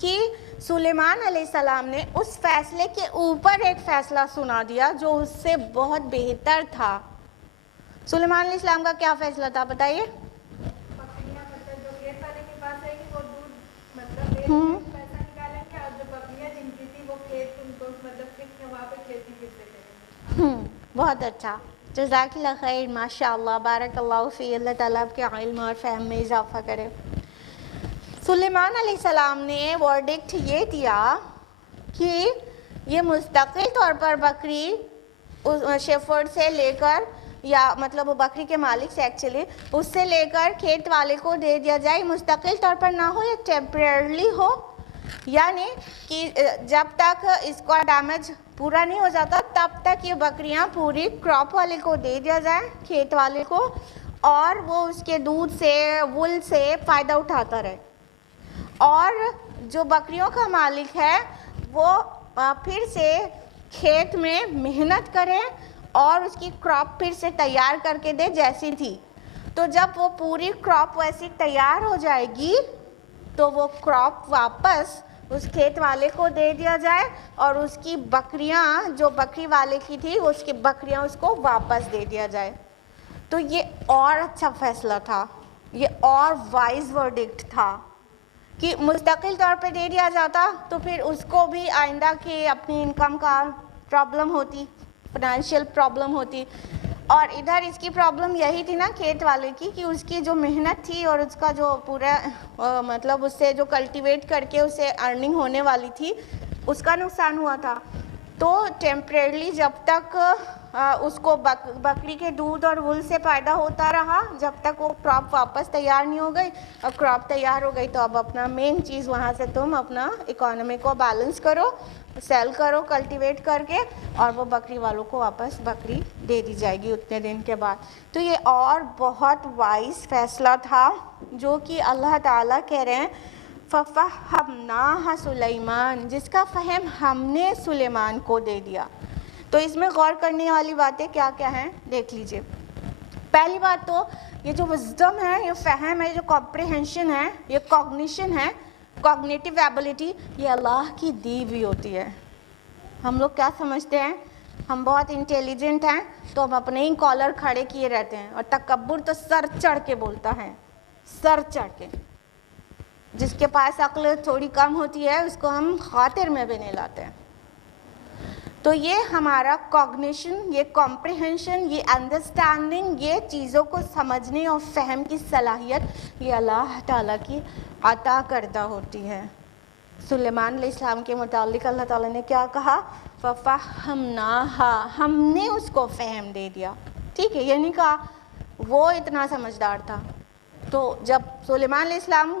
کہ سلیمان علیہ السلام نے اس فیصلے کے اوپر ایک فیصلہ سنا دیا جو اس سے بہت بہتر تھا۔ سلیمان علیہ السلام کا کیا فیصلہ تھا بتائیے؟ بکریاں مطلب جو کھیت والے کے پاس ہے کہ وہ دودھ مطلب پیسہ نکالیں گے، اور جو بکریاں جن کی تھی وہ کھیت ان کو مطلب وہاں پہ کھیتی پھر سے کریں گے۔ بہت اچھا، جزاک اللہ خیر، ماشاء اللہ، بارک اللہ فی، اللہ تعالیٰ آپ کے علم اور فہم میں اضافہ کرے۔ سلیمان علیہ السلام نے ورڈکٹ یہ دیا کہ یہ مستقل طور پر بکری شیفرڈ سے لے کر، یا مطلب وہ بکری کے مالک سے ایکچولی اس سے لے کر کھیت والے کو دے دیا جائے، مستقل طور پر نہ ہو یا ٹیمپریرلی ہو، یعنی کہ جب تک اس کا ڈیمیج پورا نہیں ہو جاتا تب تک یہ بکریاں پوری کراپ والے کو دے دیا جائے، کھیت والے کو، اور وہ اس کے دودھ سے وول سے فائدہ اٹھاتا رہے، اور جو بکریوں کا مالک ہے وہ پھر سے کھیت میں محنت کرے اور اس کی کراپ پھر سے تیار کر کے دے جیسی تھی۔ تو جب وہ پوری کراپ ویسی تیار ہو جائے گی تو وہ کراپ واپس اس کھیت والے کو دے دیا جائے، اور اس کی بکریاں جو بکری والے کی تھی اس کی بکریاں اس کو واپس دے دیا جائے۔ تو یہ اور اچھا فیصلہ تھا، یہ اور وائز ورڈکٹ تھا کہ مستقل طور پہ دے دیا جاتا تو پھر اس کو بھی آئندہ کی اپنی انکم کا پرابلم ہوتی، فائنینشیل پرابلم ہوتی، اور ادھر اس کی پرابلم یہی تھی نا کھیت والے کی کہ اس کی جو محنت تھی اور اس کا جو پورا مطلب اس سے جو کلٹیویٹ کر کے اسے ارننگ ہونے والی تھی اس کا نقصان ہوا تھا۔ تو ٹیمپریرلی جب تک اس کو بکری کے دودھ اور وول سے فائدہ ہوتا رہا، جب تک وہ کراپ واپس تیار نہیں ہو گئی، اور کراپ تیار ہو گئی تو اب اپنا مین چیز وہاں سے تم اپنا اکانومی کو بیلنس کرو، سیل کرو کلٹیویٹ کر کے، اور وہ بکری والوں کو واپس بکری دے دی جائے گی اتنے دن کے بعد۔ تو یہ اور بہت وائز فیصلہ تھا جو کہ اللہ تعالیٰ کہہ رہے ہیں فَفَهَّمْنَاهَا سُلَيْمَانَ، جس کا فہم ہم نے سلیمان کو دے دیا۔ تو اس میں غور کرنے والی باتیں کیا کیا ہیں دیکھ لیجئے۔ پہلی بات تو یہ جو وزڈم ہے، یہ فہم ہے، جو کمپریہنشن ہے، یہ کوگنیشن ہے، کوگنیٹیو ایبلٹی، یہ اللہ کی دی ہوئی ہوتی ہے۔ ہم لوگ کیا سمجھتے ہیں، ہم بہت انٹیلیجنٹ ہیں تو ہم اپنے ہی کالر کھڑے کیے رہتے ہیں، اور تکبر تو سر چڑھ کے بولتا ہے، سر چڑھ کے۔ جس کے پاس عقل تھوڑی کم ہوتی ہے اس کو ہم خاطر میں بھی نہیں لاتے ہیں۔ تو یہ ہمارا کوگنیشن، یہ کمپریہنشن، یہ انڈرسٹینڈنگ، یہ چیزوں کو سمجھنے اور فہم کی صلاحیت یہ اللہ تعالیٰ کی عطا کردہ ہوتی ہے۔ سلیمان علیہ السلام کے متعلق اللہ تعالیٰ نے کیا کہا، فَفَهَّمْنَاهَا، ہم نے اس کو فہم دے دیا، ٹھیک ہے، یہ نہیں کہا وہ اتنا سمجھدار تھا۔ تو جب سلیمان علیہ السلام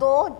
2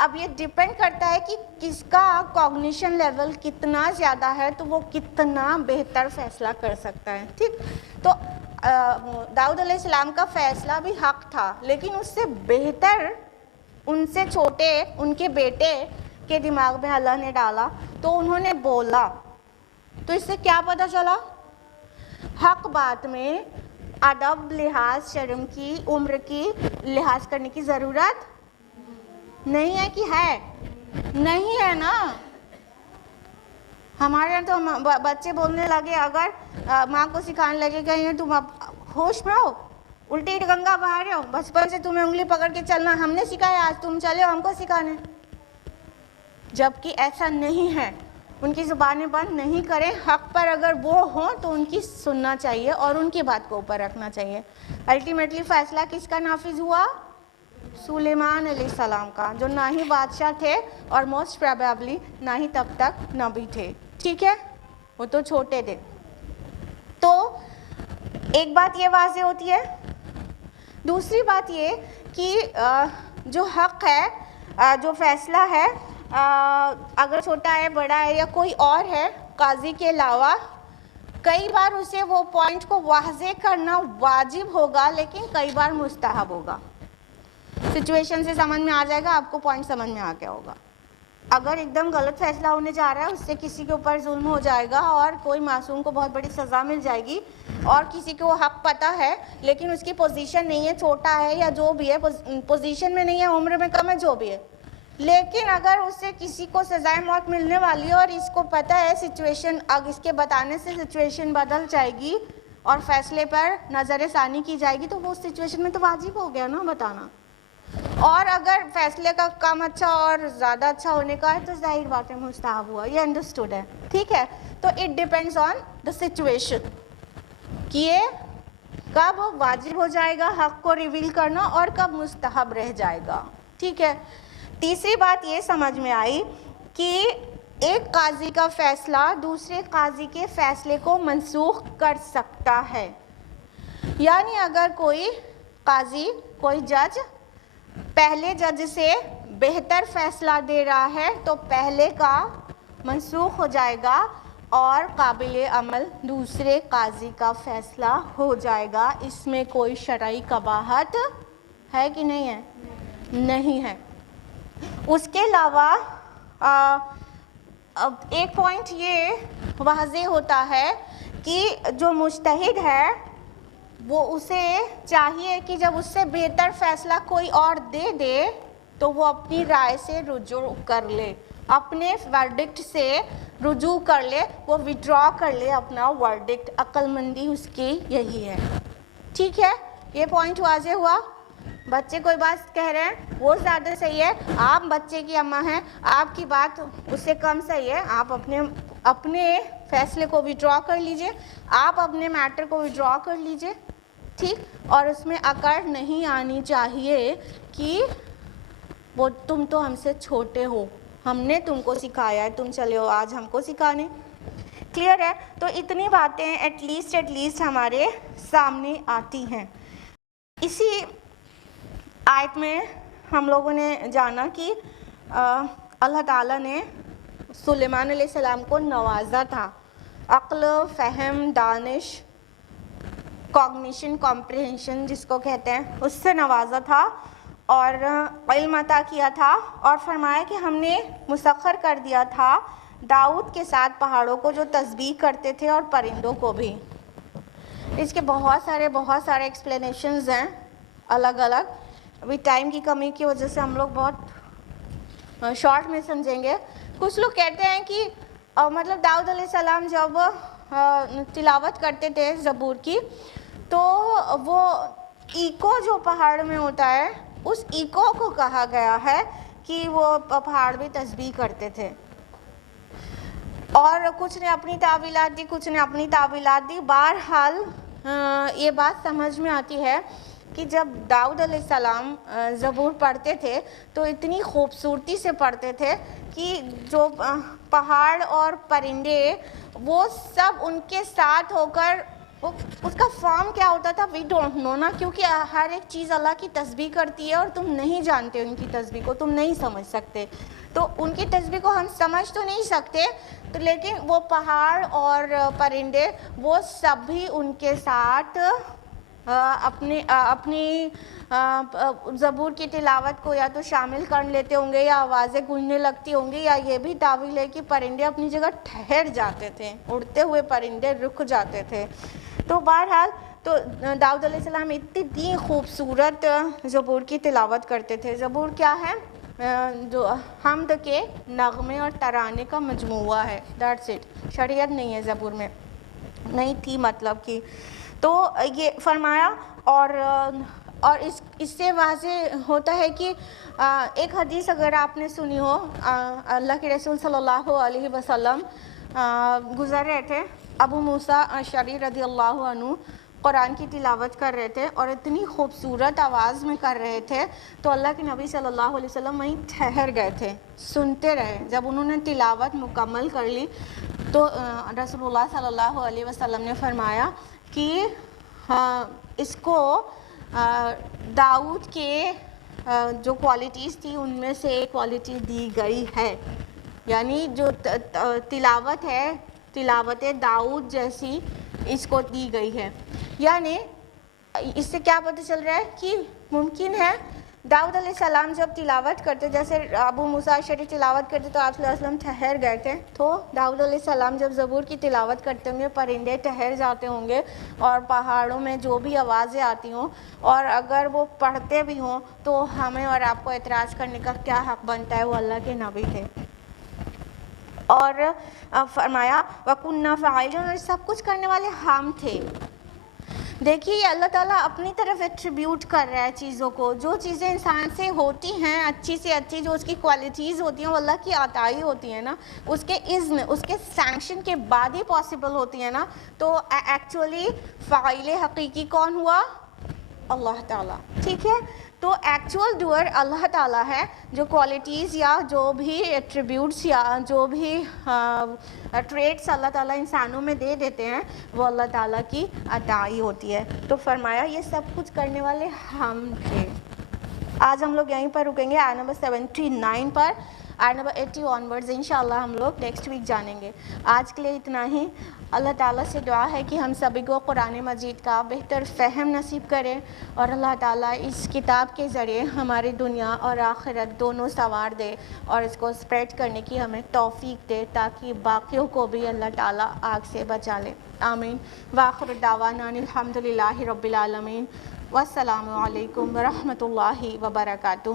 اب یہ ڈیپینڈ کرتا ہے کہ کس کا کوگنیشن لیول کتنا زیادہ ہے تو وہ کتنا بہتر فیصلہ کر سکتا ہے. ٹھیک, تو داؤد علیہ السلام کا فیصلہ بھی حق تھا, لیکن اس سے بہتر ان سے چھوٹے ان کے بیٹے کے دماغ میں اللہ نے ڈالا تو انہوں نے بولا. تو اس سے کیا پتہ چلا؟ حق بات میں ادب, لحاظ, شرم کی, عمر کی لحاظ کرنے کی ضرورت نہیں ہے کہ ہے نہیں ہے نا. ہمارے یہاں تو بچے بولنے لگے, اگر ماں کو سکھانے لگے کہ تم اب ہوش میں ہو, الٹی گنگا بہا رہے ہو, بچپن سے تمہیں انگلی پکڑ کے چلنا ہم نے سکھایا, آج تم چلے ہو ہم کو سکھانے. جبکہ ایسا نہیں ہے, ان کی زبانیں بند نہیں کریں. حق پر اگر وہ ہوں تو ان کی سننا چاہیے اور ان کی بات کو اوپر رکھنا چاہیے. الٹیمیٹلی فیصلہ کس کا نافذ ہوا؟ سلیمان علیہ السلام کا, جو نہ ہی بادشاہ تھے اور موسٹ پروبیبلی نہ ہی تب تک نبی تھے. ٹھیک ہے, وہ تو چھوٹے تھے. تو ایک بات یہ واضح ہوتی ہے. دوسری بات یہ کہ جو حق ہے, جو فیصلہ ہے, اگر چھوٹا ہے, بڑا ہے یا کوئی اور ہے قاضی کے علاوہ, کئی بار اسے وہ پوائنٹ کو واضح کرنا واجب ہوگا, لیکن کئی بار مستحب ہوگا. سچویشن سے سمجھ میں آ جائے گا, آپ کو پوائنٹ سمجھ میں آ گیا ہوگا. اگر ایک دم غلط فیصلہ ہونے جا رہا ہے, اس سے کسی کے اوپر ظلم ہو جائے گا اور کوئی معصوم کو بہت بڑی سزا مل جائے گی, اور کسی کو وہ حق پتہ ہے لیکن اس کی پوزیشن نہیں ہے, چھوٹا ہے یا جو بھی ہے, پوزیشن میں نہیں ہے, عمر میں کم ہے, جو بھی ہے, لیکن اگر اس سے کسی کو سزائے موت ملنے والی ہے اور اس کو پتہ ہے سچویشن, اب اس کے بتانے سے سچویشن بدل جائے گی اور فیصلے پر نظر ثانی کی جائے گی, تو وہ سچویشن میں تو واجب ہو گیا نا بتانا. اور اگر فیصلے کا کم اچھا اور زیادہ اچھا ہونے کا ہے تو ظاہر بات ہے مستحب ہوا. یہ انڈرسٹوڈ ہے. ٹھیک ہے, تو it depends on the situation کہ یہ کب واجب ہو جائے گا حق کو ریویل کرنا اور کب مستحب رہ جائے گا. ٹھیک ہے. تیسری بات یہ سمجھ میں آئی کہ ایک قاضی کا فیصلہ دوسرے قاضی کے فیصلے کو منسوخ کر سکتا ہے. یعنی اگر کوئی قاضی, کوئی جج پہلے جج سے بہتر فیصلہ دے رہا ہے تو پہلے کا منسوخ ہو جائے گا اور قابل عمل دوسرے قاضی کا فیصلہ ہو جائے گا. اس میں کوئی شرعی قباحت ہے کہ نہیں ہے؟ نہیں ہے. اس کے علاوہ ایک پوائنٹ یہ واضح ہوتا ہے کہ جو مجتہد ہے وہ اسے چاہیے کہ جب اس سے بہتر فیصلہ کوئی اور دے دے تو وہ اپنی رائے سے رجوع کر لے, اپنے ورڈکٹ سے رجوع کر لے, وہ وڈرا کر لے اپنا ورڈکٹ. عقل مندی اس کی یہی ہے. ٹھیک ہے, یہ پوائنٹ واضح ہوا. بچے کوئی بات کہہ رہے ہیں وہ زیادہ صحیح ہے, آپ بچے کی اماں ہیں, آپ کی بات اس سے کم صحیح ہے, آپ اپنے فیصلے کو وڈرا کر لیجئے, آپ اپنے میٹر کو وڈرا کر لیجئے. ٹھیک, اور اس میں اکڑ نہیں آنی چاہیے کہ وہ تم تو ہم سے چھوٹے ہو, ہم نے تم کو سکھایا ہے, تم چلے ہو آج ہم کو سکھانے. کلیئر ہے؟ تو اتنی باتیں ایٹ لیسٹ ہمارے سامنے آتی ہیں. اسی آیت میں ہم لوگوں نے جانا کہ اللہ تعالیٰ نے سلیمان علیہ السلام کو نوازا تھا, عقل, فہم, دانش, کوگنیشن, کمپریہنشن جس کو کہتے ہیں, اس سے نوازا تھا اور علم عطا کیا تھا, اور فرمایا کہ ہم نے مسخر کر دیا تھا داؤد کے ساتھ پہاڑوں کو جو تسبیح کرتے تھے اور پرندوں کو بھی. اس کے بہت سارے ایکسپلینیشنز ہیں الگ الگ. ابھی ٹائم کی کمی کی وجہ سے ہم لوگ بہت شارٹ میں سمجھیں گے. کچھ لوگ کہتے ہیں کہ مطلب داؤد علیہ السلام جب تلاوت کرتے تھے زبور کی تو وہ ایکو جو پہاڑ میں ہوتا ہے اس ایکو کو کہا گیا ہے کہ وہ پہاڑ بھی تسبیح کرتے تھے. اور کچھ نے اپنی تعویلات دی, کچھ نے اپنی تعویلات دی. بہرحال یہ بات سمجھ میں آتی ہے کہ جب داؤد علیہ السلام زبور پڑھتے تھے تو اتنی خوبصورتی سے پڑھتے تھے کہ جو پہاڑ اور پرندے وہ سب ان کے ساتھ ہو کر وہ اس کا فارم کیا ہوتا تھا وی ڈونٹ نو نا, کیونکہ ہر ایک چیز اللہ کی تسبیح کرتی ہے اور تم نہیں جانتے ان کی تسبیح کو, تم نہیں سمجھ سکتے. تو ان کی تسبیح کو ہم سمجھ تو نہیں سکتے, تو لیکن وہ پہاڑ اور پرندے وہ سبھی ان کے ساتھ اپنی زبور کی تلاوت کو یا تو شامل کر لیتے ہوں گے, یا آوازیں گونجنے لگتی ہوں گی, یا یہ بھی تعویل ہے کہ پرندے اپنی جگہ ٹھہر جاتے تھے, اڑتے ہوئے پرندے رک جاتے تھے. تو بہرحال تو داؤد علیہ السلام اتنی خوبصورت زبور کی تلاوت کرتے تھے. زبور کیا ہے؟ جو حمد کے نغمے اور ترانے کا مجموعہ ہے, دیٹس اٹ. شریعت نہیں ہے زبور میں, نہیں تھی مطلب کی. تو یہ فرمایا, اور اس سے واضح ہوتا ہے کہ ایک حدیث اگر آپ نے سنی ہو, اللہ کے رسول صلی اللہ علیہ وسلم گزر رہے تھے, ابو موسیٰ اشعری رضی اللہ عنہ قرآن کی تلاوت کر رہے تھے اور اتنی خوبصورت آواز میں کر رہے تھے, تو اللہ کے نبی صلی اللہ علیہ وسلم وہیں ٹھہر گئے تھے, سنتے رہے. جب انہوں نے تلاوت مکمل کر لی تو رسول اللہ صلی اللہ علیہ وسلم نے فرمایا کہ اس کو داؤد کے جو کوالٹیز تھی ان میں سے ایک کوالٹی دی گئی ہے, یعنی جو تلاوت ہے تلاوت داؤد جیسی اس کو دی گئی ہے. یعنی اس سے کیا پتہ چل رہا ہے کہ ممکن ہے داؤد علیہ السلام جب تلاوت کرتے, جیسے ابو موسیٰ اشعری تلاوت کرتے تو آپ صلی اللہ علیہ وسلم ٹھہر گئے تھے, تو داؤد علیہ السلام جب زبور کی تلاوت کرتے ہوں گے پرندے ٹھہر جاتے ہوں گے, اور پہاڑوں میں جو بھی آوازیں آتی ہوں, اور اگر وہ پڑھتے بھی ہوں تو ہمیں اور آپ کو اعتراض کرنے کا کیا حق بنتا ہے, وہ اللہ کے نبی تھے. اور فرمایا وَكُنَّا فَاعِلِينَ, اور سب کچھ کرنے والے ہم تھے. دیکھیے اللہ تعالیٰ اپنی طرف ایٹریبیوٹ کر رہا ہے چیزوں کو, جو چیزیں انسان سے ہوتی ہیں اچھی سے اچھی, جو اس کی کوالٹیز ہوتی ہیں وہ اللہ کی عطائی ہوتی ہیں نا, اس کے اذن اس کے سینکشن کے بعد ہی پاسبل ہوتی ہیں نا. تو ایکچولی فاعل حقیقی کون ہوا؟ اللہ تعالیٰ, ٹھیک ہے. تو ایکچوئل ڈوئر اللہ تعالیٰ ہے. جو کوالٹیز یا جو بھی ایٹریبیوٹس یا جو بھی ٹریٹس اللہ تعالیٰ انسانوں میں دے دیتے ہیں وہ اللہ تعالیٰ کی عطائی ہوتی ہے. تو فرمایا یہ سب کچھ کرنے والے ہم تھے. آج ہم لوگ یہیں پر رکیں گے, آیت نمبر 79 پر. آیت نمبر 80 آنورڈز انشاءاللہ ہم لوگ نیکسٹ ویک جانیں گے. آج کے لیے اتنا ہی. اللہ تعالیٰ سے دعا ہے کہ ہم سبھی کو قرآن مجید کا بہتر فہم نصیب کرے, اور اللہ تعالیٰ اس کتاب کے ذریعے ہماری دنیا اور آخرت دونوں سنوار دے, اور اس کو اسپریڈ کرنے کی ہمیں توفیق دے, تاکہ باقیوں کو بھی اللہ تعالیٰ آگ سے بچا لے. آمین. وآخر دعوانا الحمدللہ رب العالمین. والسلام علیکم ورحمۃ اللہ وبرکاتہ.